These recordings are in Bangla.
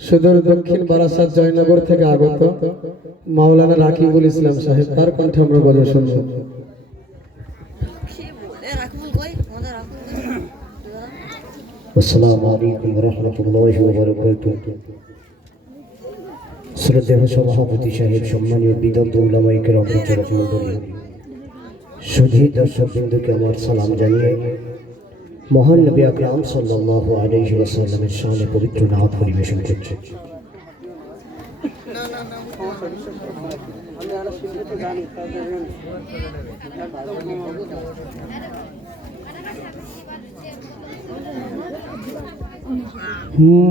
সুদূর দক্ষিণ বারাসাত জয়নগর থেকে আগত মাওলানা রাকিবুল ইসলাম সাহেব, তার কণ্ঠে আমরা গজল শুনব। আসসালামু আলাইকুম ওয়া রাহমাতুল্লাহি ওয়া বারাকাতুহু। শ্রদ্ধেয় সভাপতি সাহেব, সম্মানীয় বিদগ্ধ উলামায়ে কেরাম, বিচারক মণ্ডলী, সুধী দর্শকবৃন্দকে আমার সালাম জানিয়ে মহান নবী আকরাম সাল্লাল্লাহু আলাইহি ওয়াসাল্লামের শানে পবিত্র নাত পরিবেশন করছি।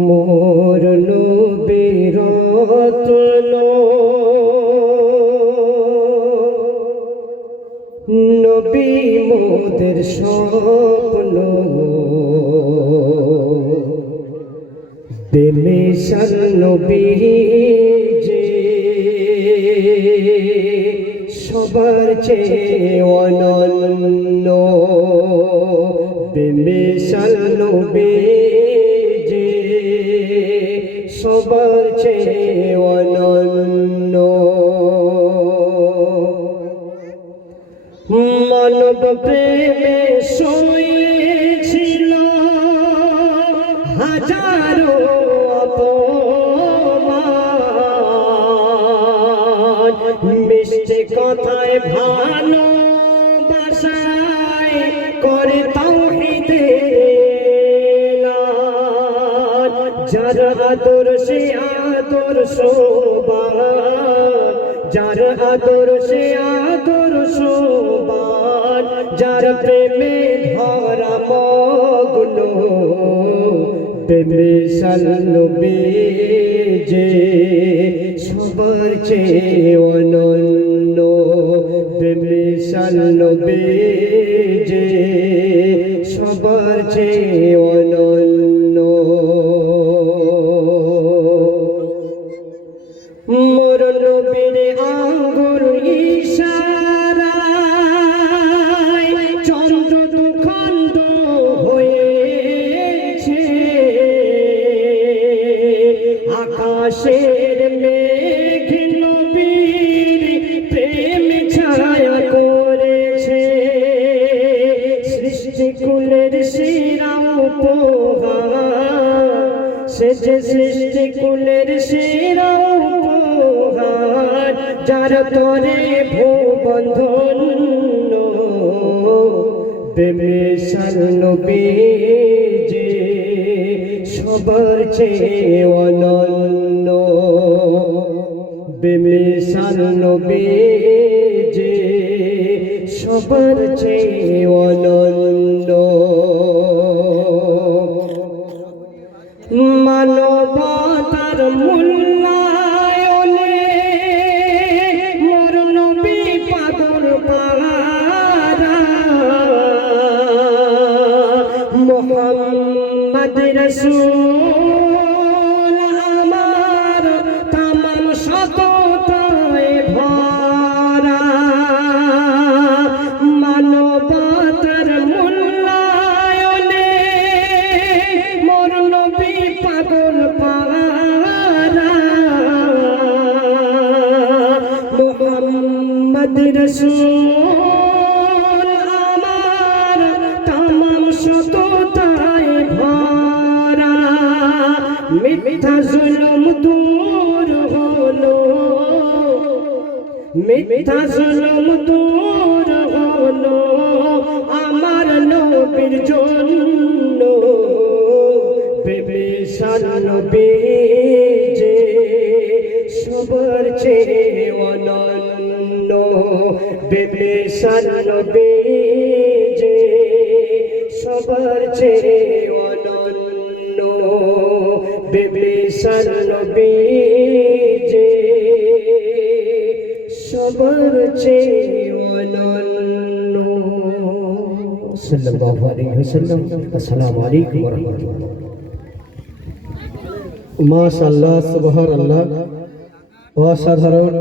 মোর নবীর রতন নবী মোদের স্বপ্ন, বেমিসাল নবী যে সবার চেয়ে অনন্য, বেমিসাল নবী যে সবার চেয়ে অনন্য। মানব প্রেমে সয়েছিল হাজারো অপমান, মিষ্টি কথায় ভালোবাসায় করে তাওহীদের এলান। যার আদর্শে আদর্শবান, যার আদর্শে আদর্শবান, যার প্রেমে ধরা মগ্ন, বেমিসাল নবী যে সবার চেয়ে অনন্য, বেমিসাল নবী যে সবার চেয়ে অনন্য। মোর নবীর আঙ্গুল ইশারায় চন্দ্র দুখণ্ড হয়েছে, আকাশের মেঘ নবীর প্রেম ছায়া করেছে। সৃষ্টিকুলের সেরা উপহার, সে যে সৃষ্টিকুলের সেরা উপহার, যার তরে ভুবন ধন্য, বেমিসাল নবী যে সবার চেয়ে অনন্য, বেমিসাল নবী যে সবার চেয়ে অনন্য। মানবতার মূল্যায়নে মোর নবী পাগল পারা, মুহাম্মদ রাসূল আমার তামাম সততায় ভরা। মানবতার মূল্যায়নে মোর নবী পাগল পারা, মুহাম্মদ রাসূল আমার তামাম সততায় ভরা। মিথ্যা জুলুম দূর হলো, মিথ্যা জুলুম দূর হলো আমার নবীর জন্য, বেমিসাল নবী যে সবার চেয়ে অনন্য, বেমিসাল নবী যে সবার চেয়ে অনন্য, বেমিসাল নবী যে সবার চেয়ে অনন্য। সাল্লাল্লাহু আলাইহি ওয়াসাল্লাম। আসসালামু আলাইকুম ওয়া রাহমাতুল্লাহ। মাশাআল্লাহ, সুবহানাল্লাহ, অসাধারণ।